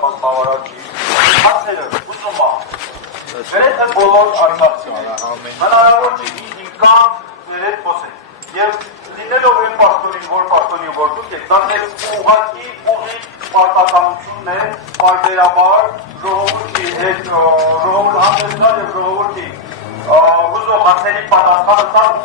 կապված բավարարի հարցերը ուզում եմ գրեթե բոլոր արցախցիները հնարավոր չի 5 ներետ խոսել եւ լինելով այն պաշտոնին որ դուք եք դա ձեր ուղղակի ուղի պարտականությունն է բարբերաբար ժողովրդի հետ ժողովուրդ հանդեսնալ եւ ժողովրդի ուզող հարցերի պատասխանը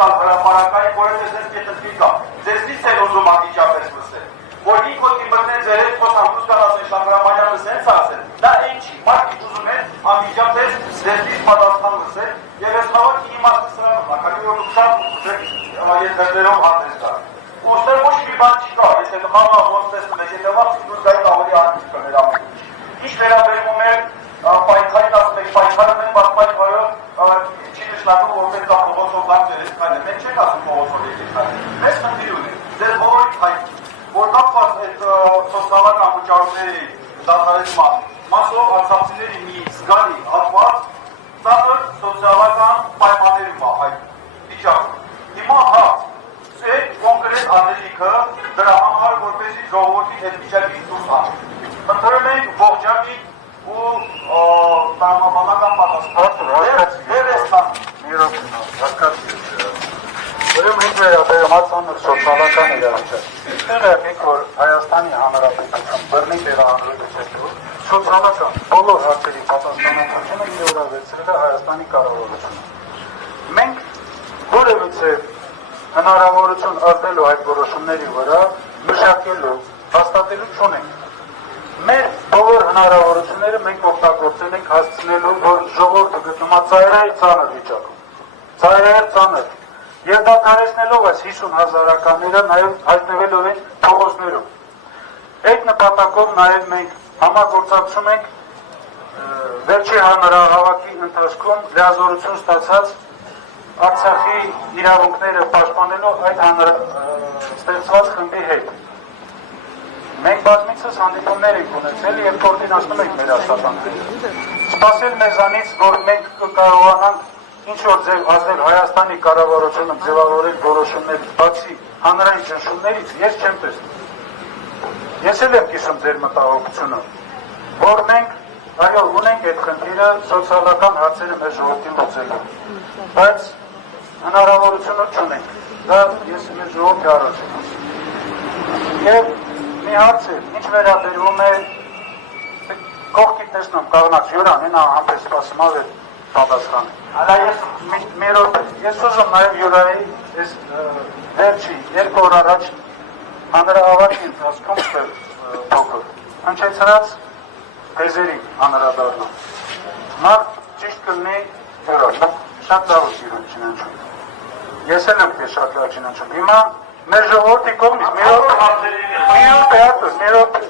տալ հրապարակային որը ձեզ կետտվի կա ձեզնից էլ ուզում անիջապես մսել որ ինք ոքի մտնեն ձեր հետ խոսանքուս կան ասեն Շահրամանյանը սենց ասել դա այն չի մարդիկ ուզում են անիջապես ձեզնից պատասխան մսել եւ այս հավաքի իմաստը սրանով քանի որ դուք շատ երկրներով հանդես գաք ուստեղ ոչ մի բան չկա եթե խաղը ոնց տեսնում եք եթե վաղ դուք գայք ավելի անձիկ կներ ամեն ինչ վերաբերում է պայքարին ասում եք պայքարը մենք բացմայք վայով չի նշանակում որպես կա փողոցով լավ ձեր հետ քայլել մենք չենք ասում փողոցով եկեք քայլել մեզ խնդիր ունենք ձեր բոլորի հայտնի որ կապված այդ սոցիալական վճարումների դադարեցման մասով արցախցիների մի զգալի հատված ծանր սոցիալական պայմանների հայ վիճակում հիմա հա այդ կոնկրետ անելիքը դրա համար որպեսզի ժողովրդի այդ վիճակից դուրս հանի խնդրում ենք ողջամիտ ու տրամաբանական պատասխան Ուրեմն ինձ վերաբերում ծանր սոցիալական իրավիճակ։ Այստեղ եկեք որ Հայաստանի Հանրապետություն բռնի վերահանրվելու սոցիալական բոլոր հարցերի պատասխանատվությունը իրավաբերել է Հայաստանի կառավարությունը։ Մենք որևիցե հնարավորություն ազդելու այդ որոշումների վրա մշակելու, հաստատելու չունենք։ Մեր բոլոր հնարավորությունները մենք օգտագործել ենք հասցնելու, որ ժողովուրդը գտնվում է ծայրահեղ վիճակում։ Ծայրահեղ ծանր։ Եվ դադարեցնելով այս 50,000-ականները նաև հայտնվելով են փողոցներում։ Այդ նպատակով նաև մենք համագործակցում ենք վերջի հանրահավաքի ընթացքում լիազորություն ստացած Արցախի իրավունքները պաշտպանելու այդ ստեղծված խմբի հետ։ Մենք բազմիցս հանդիպումներ ենք ունեցել եւ կոորդինացնում ենք մեր աշխատանքները։ Սպասել մեզանից, որ մենք կկարողանանք ինչ-որ ձև ազդել Հայաստանի կառավարությունը ձևավորել որոշումներից, բացի հանրային ճնշումներից, ես չեմ տեսնում։ Ես էլ եմ կիսում ձեր մտահոգությունը, որ մենք այո ունենք այդ խնդիրը սոցիալական հարցերը մեր ժողովրդին լուծելու, բայց հնարավորությունը չունենք։ Դա ես մեր ժողովրդի առաջ եմ ասում։ Եվ մի հարց է, ինչ վերաբերում է կողքի տեսնում կաղնած յուրան, ինա համպես սպասում ավեր պատասխանը։ Հալա ես ուզում նաև յուրայի ես վերջի 2 օր առաջ հանրահավաքի ընթացքում փոքր հնչեցրած թեզերի հանրադառնամ։ Մարդ ճիշտ կլինի յուրան, շատ լավ իրան չնանչում։ Ես էլ եմ շատ լավ չնանչում։ Հիմա մեր ժողովրդի կողմից մի րոպե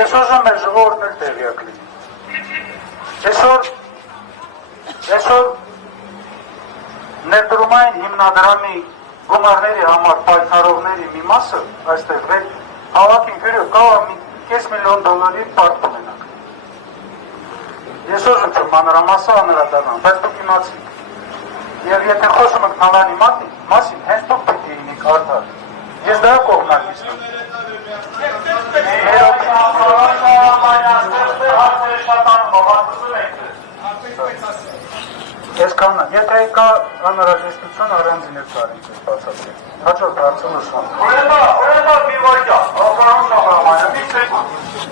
ես ուզում մեր ժողովուրդն էլ տեղյակ լինի։ Այսօր ներդրումային հիմնադրամի գումարների համար պայքարողների մի մասը այստեղ հավաքին գրել կարող է $500,000 պարտ ունենանք։ Ես ուզում չեմ մանրամասը անդրադառնամ, բայց դուք իմացիք։ Եվ եթե խոսում եք Թալանի մասին, հենց դուք պետք է լինիք արդար։ Ես դա կողմնակից եմ։ Այսքանն, եթե կա անհրաժեշտություն առանձին եք կարիք ես բացատրել։ Հաջորդ հարցը նշվում։ Ուրեմն մի վայր, պարոն Շահրամանյան, մի սեկունդ։